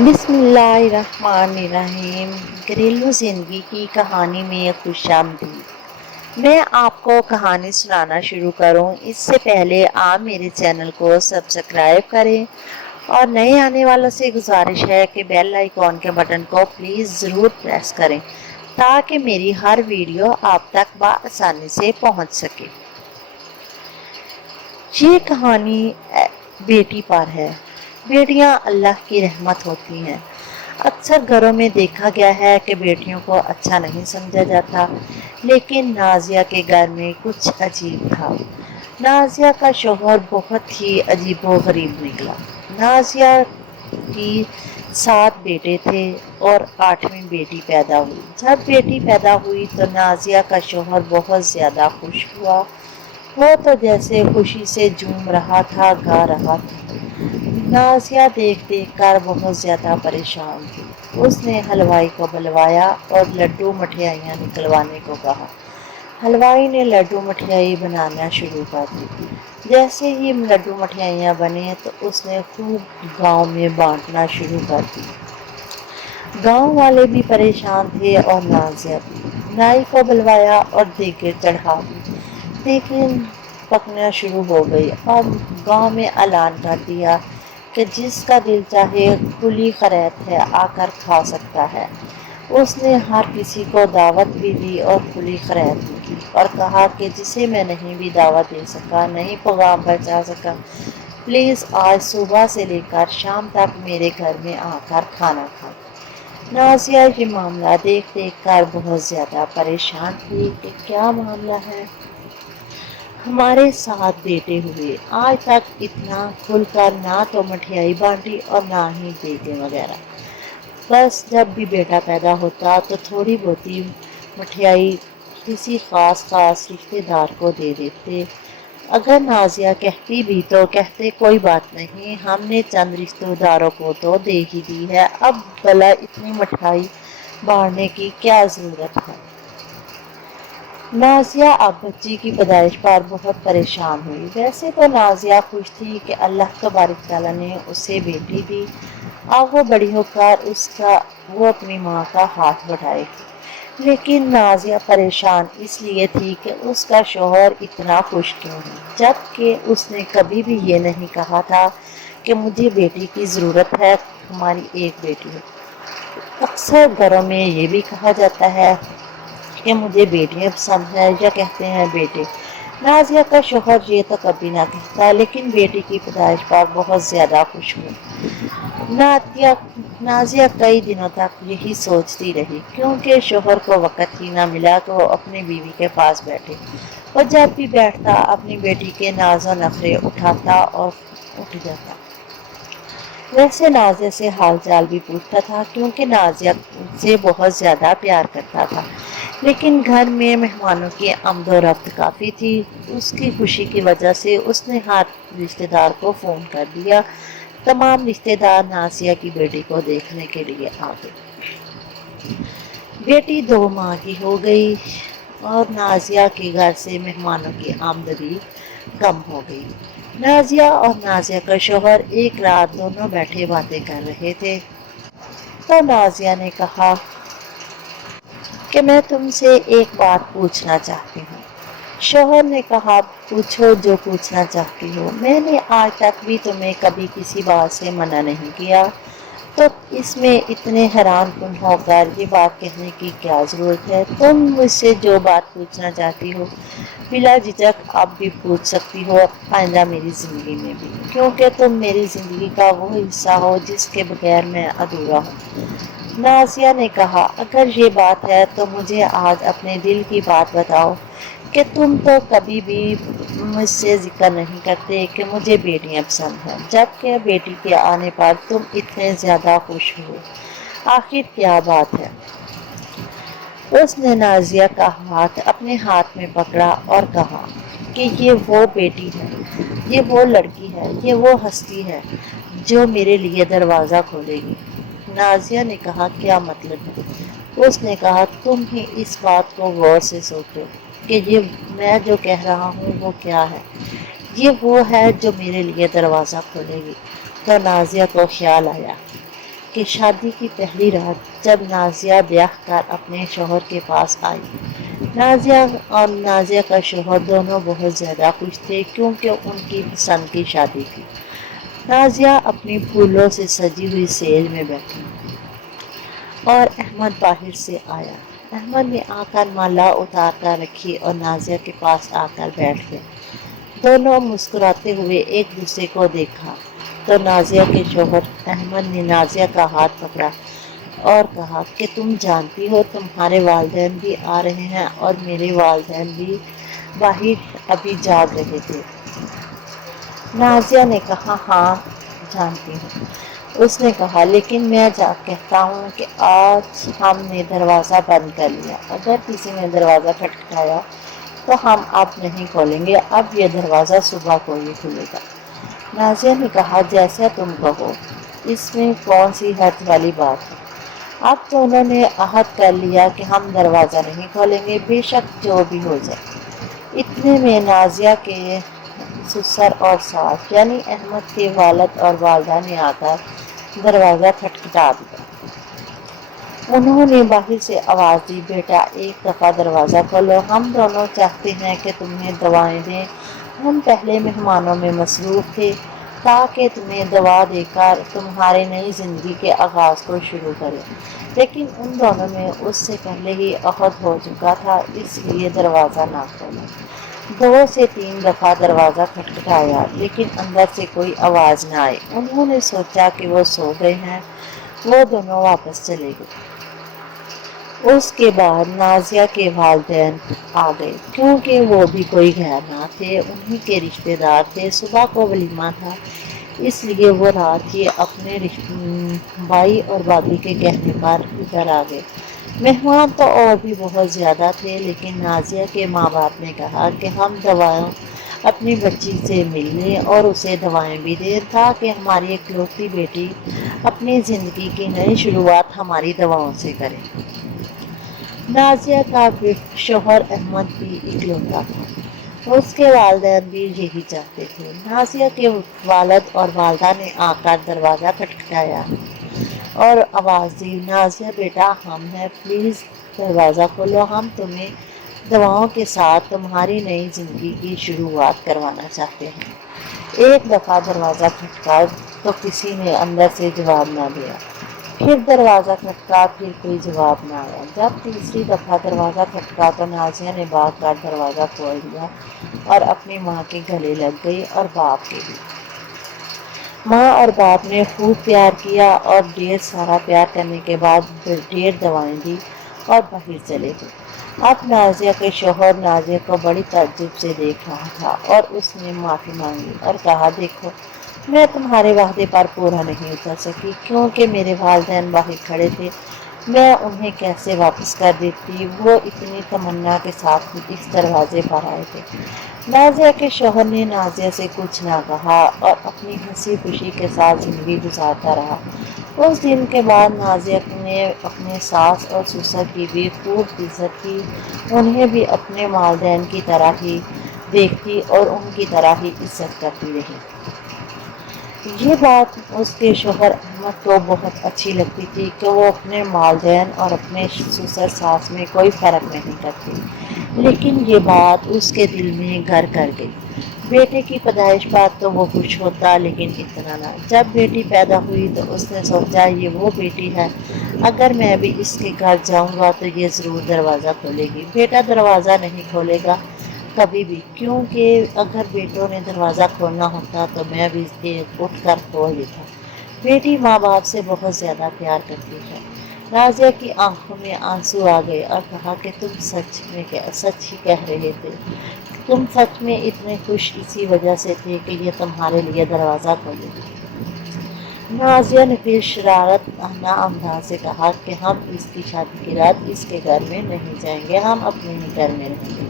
بسم اللہ الرحمن الرحیم۔ گھریلو زندگی کی کہانی میں خوش آمدید۔ میں آپ کو کہانی سنانا شروع کروں اس سے پہلے آپ میرے چینل کو سبسکرائب کریں اور نئے آنے والوں سے گزارش ہے کہ بیل آئیکن کے بٹن کو پلیز ضرور پریس کریں تاکہ میری ہر ویڈیو آپ تک بآسانی سے پہنچ سکے۔ یہ کہانی بیٹی پر ہے۔ بیٹیاں اللہ کی رحمت ہوتی ہیں۔ اکثر گھروں میں دیکھا گیا ہے کہ بیٹیوں کو اچھا نہیں سمجھا جاتا، لیکن نازیہ کے گھر میں کچھ عجیب تھا۔ نازیہ کا شوہر بہت ہی عجیب و غریب نکلا۔ نازیہ کی 7 بیٹے تھے اور 8ویں بیٹی پیدا ہوئی۔ جب بیٹی پیدا ہوئی تو نازیہ کا شوہر بہت زیادہ خوش ہوا۔ وہ تو جیسے خوشی سے جھوم رہا تھا، گا رہا تھا۔ نازیہ دیکھ دیکھ کر بہت زیادہ پریشان تھی۔ اس نے حلوائی کو بلوایا اور لڈو مٹھائیاں نکلوانے کو کہا۔ حلوائی نے لڈو مٹھائی بنانا شروع کر دی۔ جیسے ہی لڈو مٹھائیاں بنے تو اس نے خوب گاؤں میں بانٹنا شروع کر دی۔ گاؤں والے بھی پریشان تھے اور نازیہ بھی۔ نائی کو بلوایا اور دیگیں چڑھا دی۔ دیگیں پکنا شروع ہو گئی اور گاؤں میں اعلان کر دیا کہ جس کا دل چاہے کھلی خیرات ہے آ کر کھا سکتا ہے۔ اس نے ہر کسی کو دعوت بھی دی اور کھلی خیرات بھی کی اور کہا کہ جسے میں نہیں بھی دعوت دے سکا، نہیں پیغام پہنچا سکا، پلیز آج صبح سے لے کر شام تک میرے گھر میں آ کر کھانا کھائے۔ نازیہ یہ معاملہ دیکھ دیکھ کر بہت زیادہ پریشان تھی کہ کیا معاملہ ہے۔ ہمارے 7 بیٹے ہوئے، آج تک اتنا کھل کر نہ تو مٹھائی بانٹی اور نہ ہی دیگیں وغیرہ۔ بس جب بھی بیٹا پیدا ہوتا تو تھوڑی بہتی مٹھائی کسی خاص رشتے دار کو دے دیتے۔ اگر نازیہ کہتی بھی تو کہتے کوئی بات نہیں، ہم نے چند رشتے داروں کو تو دے ہی دی ہے، اب بھلا اتنی مٹھائی بانٹنے کی کیا ضرورت ہے۔ نازیہ اب بچی کی پیدائش پر بہت پریشان ہوئی۔ ویسے تو نازیہ خوش تھی کہ اللہ تبارک تعالیٰ نے اسے بیٹی دی، اب وہ بڑی ہو کر وہ اپنی ماں کا ہاتھ بٹھائے گی۔ لیکن نازیہ پریشان اس لیے تھی کہ اس کا شوہر اتنا خوش کیوں ہے، جبکہ اس نے کبھی بھی یہ نہیں کہا تھا کہ مجھے بیٹی کی ضرورت ہے، ہماری ایک بیٹی ہے۔ اکثر گھروں میں یہ بھی کہا جاتا ہے کہ مجھے بیٹیاں پسند ہے یا کہتے ہیں بیٹے۔ نازیہ کا شوہر یہ تو کبھی نہ کہتا، لیکن بیٹی کی پیدائش پر بہت زیادہ خوش ہوا۔ نازیہ کئی دنوں تک یہی سوچتی رہی، کیونکہ شوہر کو وقت ہی نہ ملا کہ وہ اپنی بیوی کے پاس بیٹھے، اور جب بھی بیٹھتا اپنی بیٹی کے ناز و نخرے اٹھاتا اور اٹھ جاتا۔ ویسے نازیہ سے حال چال بھی پوچھتا تھا، کیونکہ نازیہ سے بہت زیادہ پیار کرتا تھا، لیکن گھر میں مہمانوں کی آمد و رفت کافی تھی۔ اس کی خوشی کی وجہ سے اس نے ہر رشتے دار کو فون کر دیا۔ تمام رشتے دار نازیہ کی بیٹی کو دیکھنے کے لیے آ گئے۔ بیٹی 2 ماہ کی ہو گئی اور نازیہ کے گھر سے مہمانوں کی آمد بھی کم ہو گئی۔ نازیہ اور نازیہ کا شوہر ایک رات دونوں بیٹھے باتیں کر رہے تھے تو نازیہ نے کہا کہ میں تم سے ایک بات پوچھنا چاہتی ہوں۔ شوہر نے کہا پوچھو جو پوچھنا چاہتی ہو، میں نے آج تک بھی تمہیں کبھی کسی بات سے منع نہیں کیا، تو اس میں اتنے حیران کن ہو کر یہ بات کہنے کی کیا ضرورت ہے۔ تم مجھ سے جو بات پوچھنا چاہتی ہو بلا جھجک اب بھی پوچھ سکتی ہو، آئندہ میری زندگی میں بھی، کیونکہ تم میری زندگی کا وہ حصہ ہو جس کے بغیر میں ادھورا ہوں۔ نازیہ نے کہا اگر یہ بات ہے تو مجھے آج اپنے دل کی بات بتاؤ کہ تم تو کبھی بھی مجھ سے ذکر نہیں کرتے کہ مجھے بیٹیاں پسند ہیں، جبکہ بیٹی کے آنے پر تم اتنے زیادہ خوش ہوئے، آخر کیا بات ہے۔ اس نے نازیہ کا ہاتھ اپنے ہاتھ میں پکڑا اور کہا کہ یہ وہ بیٹی ہے، یہ وہ لڑکی ہے، یہ وہ ہستی ہے جو میرے لیے دروازہ کھولے گی۔ نازیہ نے کہا کیا مطلب ہے؟ اس نے کہا تم ہی اس بات کو غور سے سوچو کہ یہ میں جو کہہ رہا ہوں وہ کیا ہے۔ یہ وہ ہے جو میرے لیے دروازہ کھولے گی۔ تو نازیہ کو خیال آیا کہ شادی کی پہلی رات جب نازیہ بیاہ کر اپنے شوہر کے پاس آئی، نازیہ اور نازیہ کا شوہر دونوں بہت زیادہ خوش تھے کیونکہ ان کی پسند کی شادی تھی۔ نازیہ اپنی پھولوں سے سجی ہوئی سیج میں بیٹھی اور احمد باہر سے آیا۔ احمد نے آ کر مالا اتار کر رکھی اور نازیہ کے پاس آ کر بیٹھ گیا۔ دونوں مسکراتے ہوئے ایک دوسرے کو دیکھا تو نازیہ کے شوہر احمد نے نازیہ کا ہاتھ پکڑا اور کہا کہ تم جانتی ہو تمہارے والدین بھی آ رہے ہیں اور میرے والدین بھی باہر ابھی جاگ رہے تھے۔ نازیہ نے کہا ہاں جانتی ہوں۔ اس نے کہا لیکن میں کہتا ہوں کہ آج ہم نے دروازہ بند کر لیا، اگر کسی نے دروازہ کھٹکھٹایا تو ہم اب نہیں کھولیں گے، اب یہ دروازہ صبح کو ہی کھلے گا۔ نازیہ نے کہا جیسا تم کہو، اس میں کون سی حرج والی بات ہے؟ اب دونوں نے عہد کر لیا کہ ہم دروازہ نہیں کھولیں گے، بے شک جو بھی ہو جائے۔ اتنے میں نازیہ کے سسر اور ساس یعنی احمد کے والد اور والدہ نے آ کر دروازہ کھٹکھٹا دیا۔ انہوں نے باہر سے آواز دی بیٹا ایک دفعہ دروازہ کھولو، ہم دونوں چاہتے ہیں کہ تمہیں دعائیں دیں۔ ہم پہلے مہمانوں میں مصروف تھے تاکہ تمہیں دعا دے کر تمہاری نئی زندگی کے آغاز کو شروع کریں، لیکن ان دونوں میں اس سے پہلے ہی عہد ہو چکا تھا، اس لیے دروازہ نہ کھولا۔ 2 سے 3 دفعہ دروازہ کھٹکھٹایا لیکن اندر سے کوئی آواز نہ آئی۔ انہوں نے سوچا کہ وہ سو گئے ہیں، وہ دونوں واپس چلے گئے۔ اس کے بعد نازیہ کے والدین آ گئے کیونکہ وہ بھی کوئی غیر نہ تھے، انہی کے رشتے دار تھے۔ صبح کو ولیمہ تھا اس لیے وہ رات ہی اپنے بھائی اور بھابھی کے کہنے پر ادھر آ گئے۔ مہمان تو اور بھی بہت زیادہ تھے لیکن نازیہ کے ماں باپ نے کہا کہ ہم دعائیں اپنی بچی سے ملنے اور اسے دعائیں بھی دیں تاکہ ہماری اکلوتی بیٹی اپنی زندگی کی نئی شروعات ہماری دعاؤں سے کرے۔ نازیہ کا شوہر احمد بھی اکلوتا تھا، اس کے والدین بھی یہی چاہتے تھے۔ نازیہ کے والد اور والدہ نے آ کر دروازہ کھٹکھٹایا اور آواز دی نازیہ بیٹا ہم ہیں، پلیز دروازہ کھولو، ہم تمہیں دعاؤں کے ساتھ تمہاری نئی زندگی کی شروعات کروانا چاہتے ہیں۔ ایک دفعہ دروازہ کھٹکا تو کسی نے اندر سے جواب نہ دیا، پھر دروازہ کھٹکا پھر کوئی جواب نہ آیا۔ جب تیسری دفعہ دروازہ کھٹکا تو نازیہ نے بھاگ کر دروازہ کھول دیا اور اپنی ماں کے گلے لگ گئی اور باپ کے بھی۔ ماں اور باپ نے خوب پیار کیا اور ڈھیر سارا پیار کرنے کے بعد ڈھیر دعائیں دی اور باہر چلے گئے۔ اب نازیہ کے شوہر نازیہ کو بڑی تعجب سے دیکھ رہا تھا اور اس نے معافی مانگی اور کہا دیکھو میں تمہارے وعدے پر پورا نہیں اتر سکی کیونکہ میرے والدین باہر کھڑے تھے، میں انہیں کیسے واپس کر دیتی، وہ اتنی تمنا کے ساتھ اس دروازے پر آئے تھے۔ نازیہ کے شوہر نے نازیہ سے کچھ نہ کہا اور اپنی ہنسی خوشی کے ساتھ زندگی گزارتا رہا۔ اس دن کے بعد نازیہ نے اپنے ساس اور سسر کی بھی خوب عزت کی، انہیں بھی اپنے والدین کی طرح ہی دیکھتی اور ان کی طرح ہی عزت کرتی رہی۔ یہ بات اس کے شوہر احمد کو بہت اچھی لگتی تھی کہ وہ اپنے والدین اور اپنے سسر ساس میں کوئی فرق نہیں کرتی، لیکن یہ بات اس کے دل میں گھر کر گئی۔ بیٹے کی پیدائش پر تو وہ خوش ہوتا لیکن اتنا نہ، جب بیٹی پیدا ہوئی تو اس نے سوچا یہ وہ بیٹی ہے، اگر میں بھی اس کے گھر جاؤں گا تو یہ ضرور دروازہ کھولے گی۔ بیٹا دروازہ نہیں کھولے گا کبھی بھی، کیونکہ اگر بیٹوں نے دروازہ کھولنا ہوتا تو میں بھی اٹھ کر کھول دیتا۔ بیٹی ماں باپ سے بہت زیادہ پیار کرتی ہے۔ نازیہ کی آنکھوں میں آنسو آ گئے اور کہا کہ تم سچ ہی کہہ رہے تھے، تم سچ میں اتنے خوش اسی وجہ سے تھے کہ یہ تمہارے لیے دروازہ کھولے گی۔ نازیہ نے پھر شرارت نہ انداز سے کہا کہ ہم اس کی شادی کی رات اس کے گھر میں نہیں جائیں گے، ہم اپنے ہی گھر میں رہیں گے۔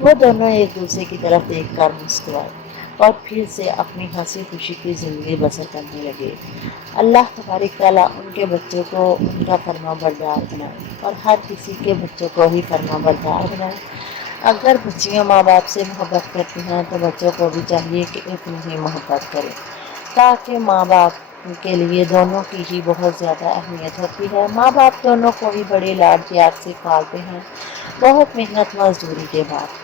وہ دونوں ایک دوسرے کی طرف دیکھ کر مسکرائے اور پھر سے اپنی ہنسی خوشی کی زندگی بسر کرنے لگے۔ اللہ تبارک تعالیٰ ان کے بچوں کو ان کا فرما بردار بنائے اور ہر کسی کے بچوں کو ہی فرما بردار بنائے۔ اگر بچیاں ماں باپ سے محبت کرتی ہیں تو بچوں کو بھی چاہیے کہ اتنی ہی محبت کریں تاکہ ماں باپ کے لیے دونوں کی ہی بہت زیادہ اہمیت ہوتی ہے۔ ماں باپ دونوں کو ہی بڑے لاڈ پیار سے پالتے ہیں، بہت محنت مزدوری کے بعد۔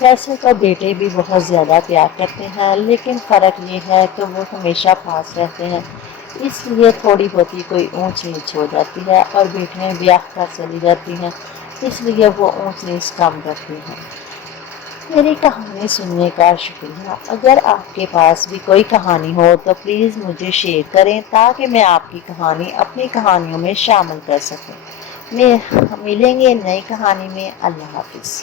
ویسے تو بیٹے بھی بہت زیادہ پیار کرتے ہیں، لیکن فرق یہ ہے کہ وہ ہمیشہ پاس رہتے ہیں، اس لیے تھوڑی بہت کوئی اونچ نیچ ہو جاتی ہے، اور بیٹیاں بیاہ کر چلی جاتی ہیں، اس لیے وہ اونچ نیچ کم کرتی ہیں۔ میری کہانی سننے کا شکریہ۔ اگر آپ کے پاس بھی کوئی کہانی ہو تو پلیز مجھے شیئر کریں تاکہ میں آپ کی کہانی اپنی کہانیوں میں شامل کر سکوں۔ ملیں گے نئی کہانی میں۔ اللہ حافظ۔